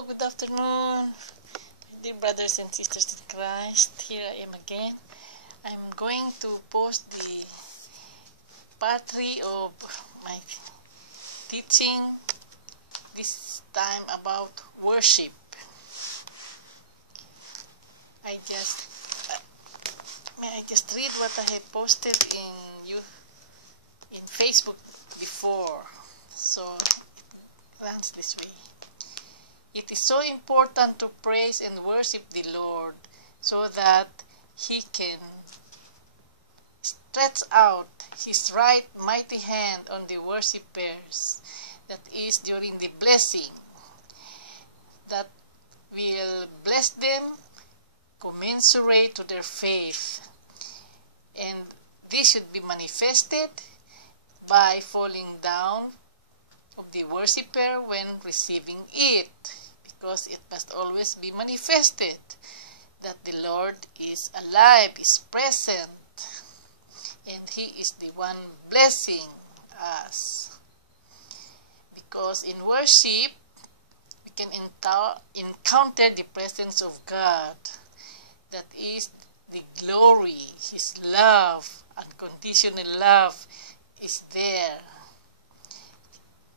Hello, good afternoon, dear brothers and sisters in Christ. Here I am again. I'm going to post the part 3 of my teaching, this time about worship. May I just read what I have posted in Facebook before. So it runs this way. It is so important to praise and worship the Lord so that He can stretch out His right mighty hand on the worshippers, that is, during the blessing, that will bless them commensurate to their faith. And this should be manifested by falling down of the worshipper when receiving it, because it must always be manifested that the Lord is alive, is present, and He is the one blessing us. Because in worship, we can encounter the presence of God, that is the glory, His love, unconditional love is there.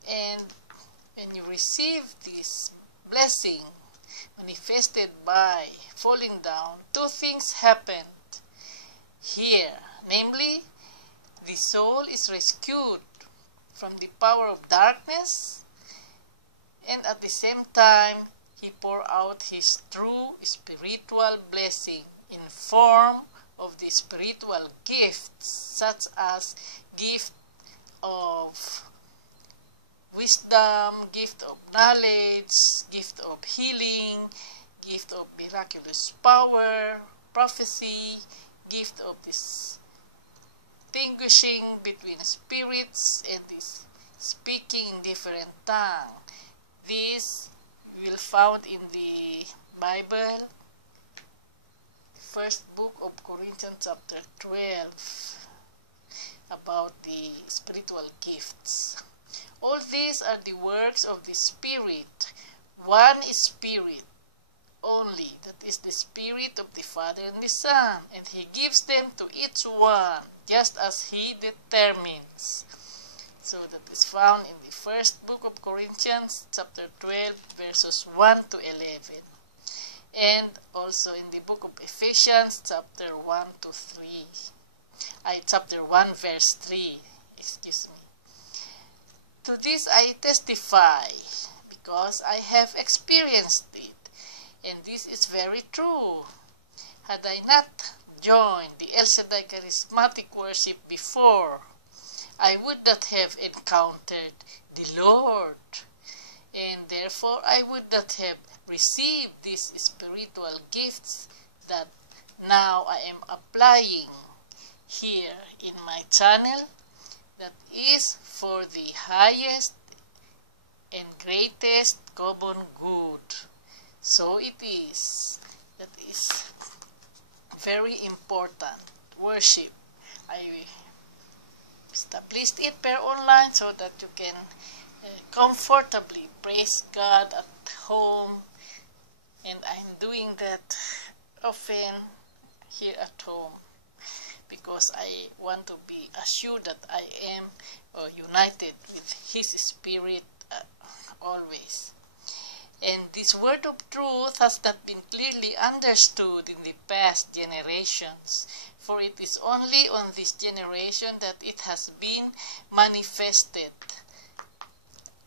And when you receive this blessing manifested by falling down, two things happened here. Namely, the soul is rescued from the power of darkness, and at the same time, He poured out His true spiritual blessing in form of the spiritual gifts, such as gift of wisdom, gift of knowledge, gift of healing, gift of miraculous power, prophecy, gift of distinguishing between spirits, and this speaking in different tongue. This we will found in the Bible, first book of Corinthians chapter 12, about the spiritual gifts. All these are the works of the Spirit. One is Spirit only, that is the Spirit of the Father and the Son, and He gives them to each one, just as He determines. So that is found in the first book of Corinthians, chapter 12, verses 1 to 11. And also in the book of Ephesians, chapter 1 to 3. Chapter 1, verse 3, excuse me. To this I testify, because I have experienced it, and this is very true. Had I not joined the El Shaddai charismatic worship before, I would not have encountered the Lord, and therefore I would not have received these spiritual gifts that now I am applying here in my channel, that is for the highest and greatest common good. So it is. That is very important. Worship. I established it per online so that you can comfortably praise God at home, and I'm doing that often here at home, because I want to be assured that I am united with His Spirit always. And this word of truth has not been clearly understood in the past generations, for it is only on this generation that it has been manifested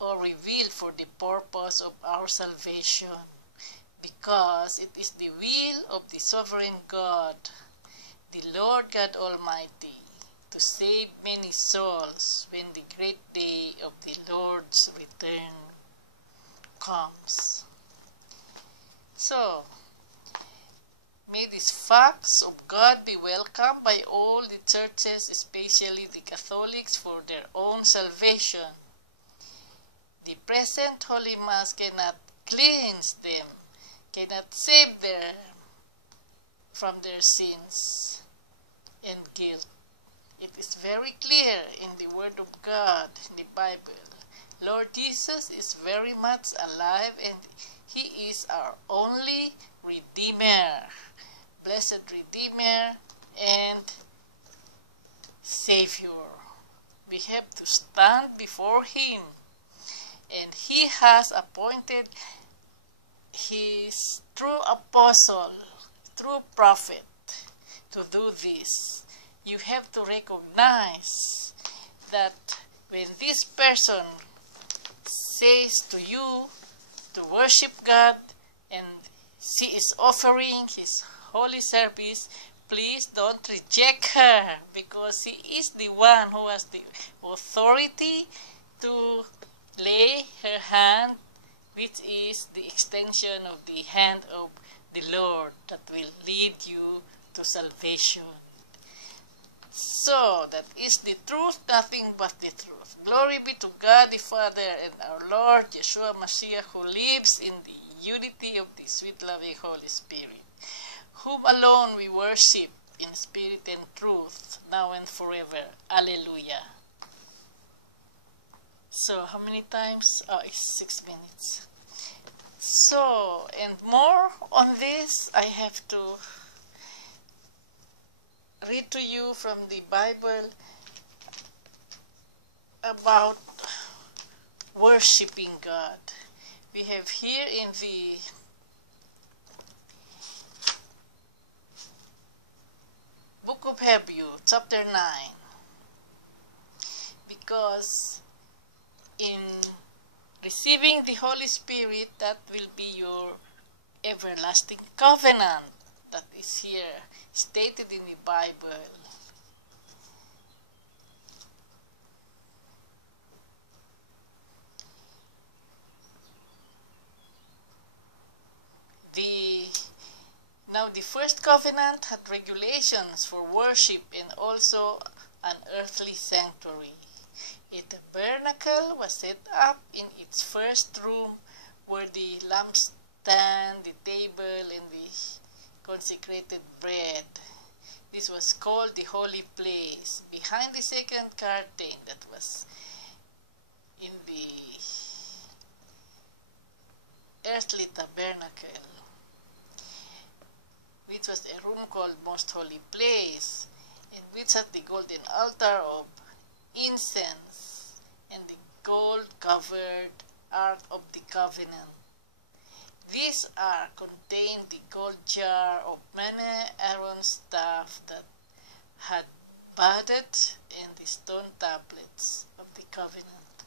or revealed for the purpose of our salvation, because it is the will of the sovereign God, the Lord God Almighty, to save many souls when the great day of the Lord's return comes. So, may these facts of God be welcomed by all the churches, especially the Catholics, for their own salvation. The present Holy Mass cannot cleanse them, cannot save them from their sins and guilt. It is very clear in the Word of God, in the Bible, Lord Jesus is very much alive, and He is our only Redeemer, blessed Redeemer and Savior. We have to stand before Him, and He has appointed His true apostle, true prophet to do this. You have to recognize that when this person says to you to worship God and she is offering his holy service, please don't reject her, because she is the one who has the authority to lay her hand, which is the extension of the hand of the Lord that will lead you to salvation. So, that is the truth, nothing but the truth. Glory be to God the Father and our Lord Yeshua Mashiach, who lives in the unity of the sweet-loving Holy Spirit, whom alone we worship in spirit and truth, now and forever. Alleluia. So, how many times? Oh, it's 6 minutes. So, and more on this, I have to read to you from the Bible about worshiping God. We have here in the Book of Hebrew, chapter 9, because in receiving the Holy Spirit, that will be your everlasting covenant. That is here stated in the Bible. Now the first covenant had regulations for worship and also an earthly sanctuary. A tabernacle was set up in its first room, where the lampstand, the table, and the consecrated bread. This was called the holy place. Behind the second curtain that was in the earthly tabernacle, which was a room called Most Holy Place, and which had the golden altar of incense and the gold-covered Ark of the Covenant. These are contained the gold jar of manna, Aaron's staff that had budded, and the stone tablets of the covenant.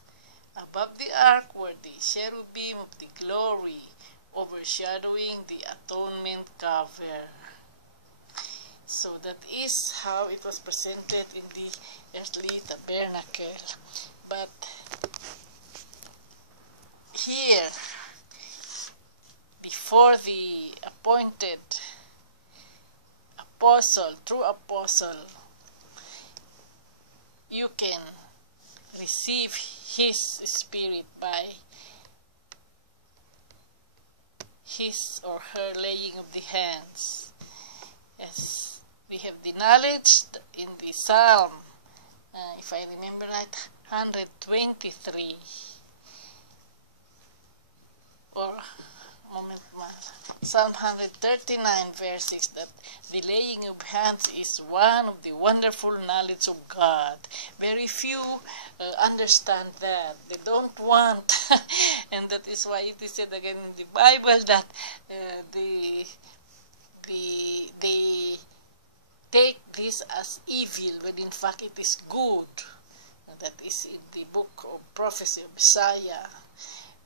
Above the ark were the cherubim of the glory, overshadowing the atonement cover. So that is how it was presented in the earthly tabernacle. But here, before the appointed apostle, true apostle, you can receive his spirit by his or her laying of the hands. As we have the knowledge in the Psalm, if I remember right, 123, or Psalm 139 verse 6, that the laying of hands is one of the wonderful knowledge of God. Very few understand that. They don't want, and that is why it is said again in the Bible that they take this as evil when in fact it is good. That is in the book of prophecy of Isaiah.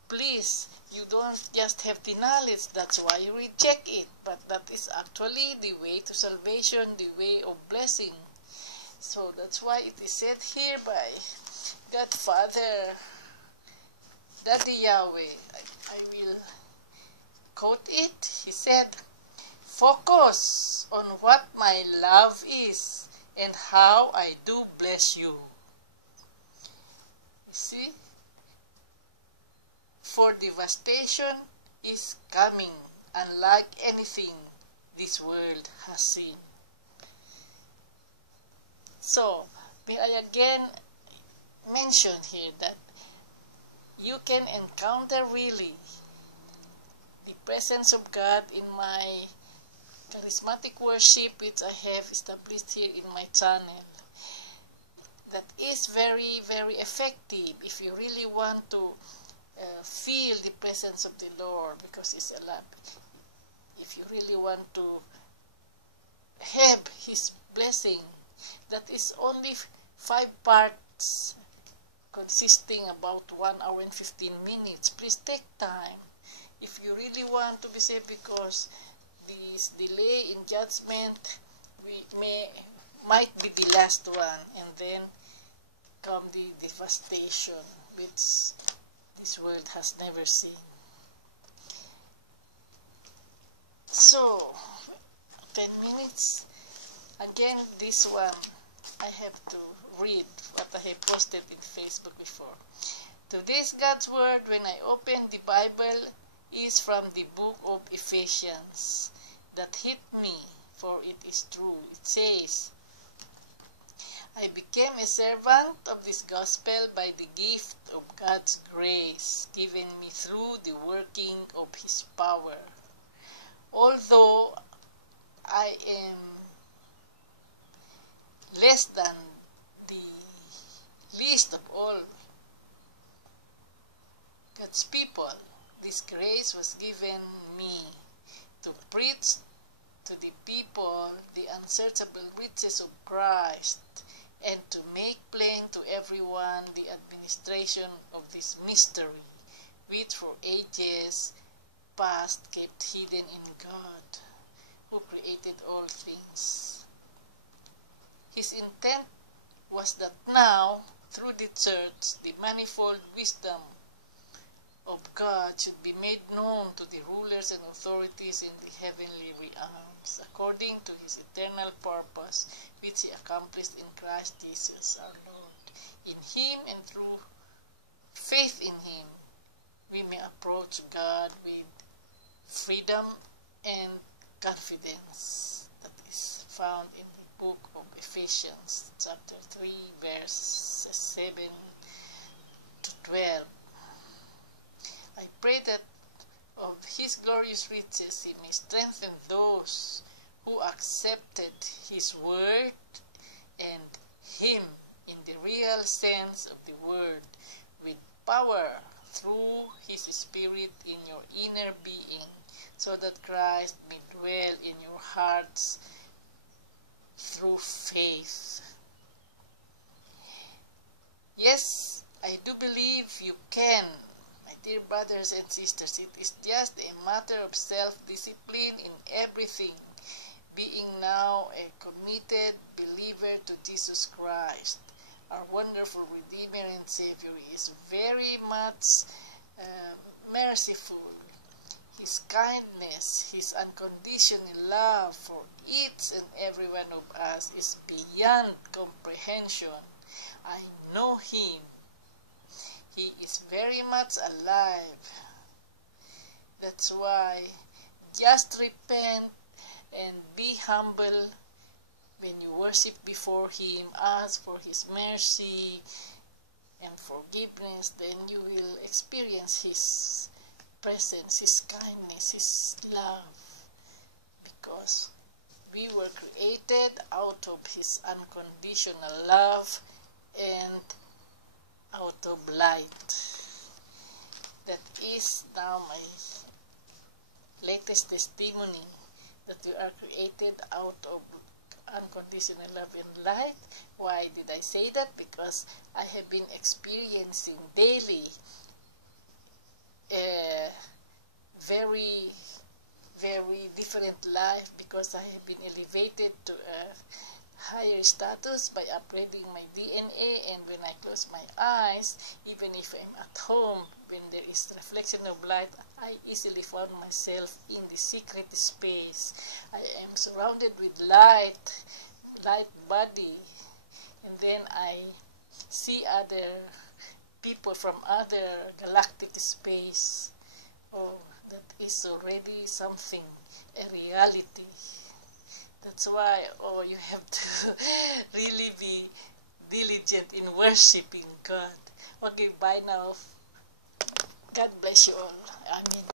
Please, you don't just have the knowledge, that's why you reject it, but that is actually the way to salvation, the way of blessing. So that's why it is said here by God Father, Daddy Yahweh. I will quote it. He said, "Focus on what my love is and how I do bless you." You see? For devastation is coming, unlike anything this world has seen. So, may I again mention here that you can encounter really the presence of God in my charismatic worship which I have established here in my channel. That is very, very effective if you really want to feel the presence of the Lord, because it's a lot. If you really want to have His blessing, that is only 5 parts consisting about 1 hour and 15 minutes. Please take time if you really want to be saved, because this delay in judgment might be the last one, and then come the devastation which this world has never seen. So 10 minutes. Again, this one I have to read what I have posted in Facebook before. Today's God's Word, when I open the Bible, is from the book of Ephesians. That hit me, for it is true. It says, I became a servant of this gospel by the gift of God's grace given me through the working of His power. Although I am less than the least of all God's people, this grace was given me to preach to the people the unsearchable riches of Christ, and to make plain to everyone the administration of this mystery, which for ages past kept hidden in God, who created all things. His intent was that now, through the church, the manifold wisdom of God should be made known to the rulers and authorities in the heavenly realms, according to His eternal purpose, which He accomplished in Christ Jesus our Lord. In Him and through faith in Him, we may approach God with freedom and confidence. That is found in the book of Ephesians, chapter 3, verses 7 to 12. I pray that of His glorious riches He may strengthen those who accepted His word and Him in the real sense of the word, with power through His Spirit in your inner being, so that Christ may dwell in your hearts through faith. Yes, I do believe you can. My dear brothers and sisters, it is just a matter of self-discipline in everything, being now a committed believer to Jesus Christ. Our wonderful Redeemer and Savior is very much merciful. His kindness, His unconditional love for each and every one of us is beyond comprehension. I know Him. He is very much alive. That's why just repent and be humble when you worship before Him. Ask for His mercy and forgiveness. Then you will experience His presence, His kindness, His love. Because we were created out of His unconditional love and out of light. That is now my latest testimony, that we are created out of unconditional love and light. Why did I say that? Because I have been experiencing daily a very, very different life, because I have been elevated to a higher status by upgrading my DNA. And when I close my eyes, even if I'm at home, when there is reflection of light, I easily found myself in the secret space. I am surrounded with light body, and then I see other people from other galactic space. Oh, that is already something, a reality. That's why, you have to really be diligent in worshiping God. Okay, bye now. God bless you all. Amen.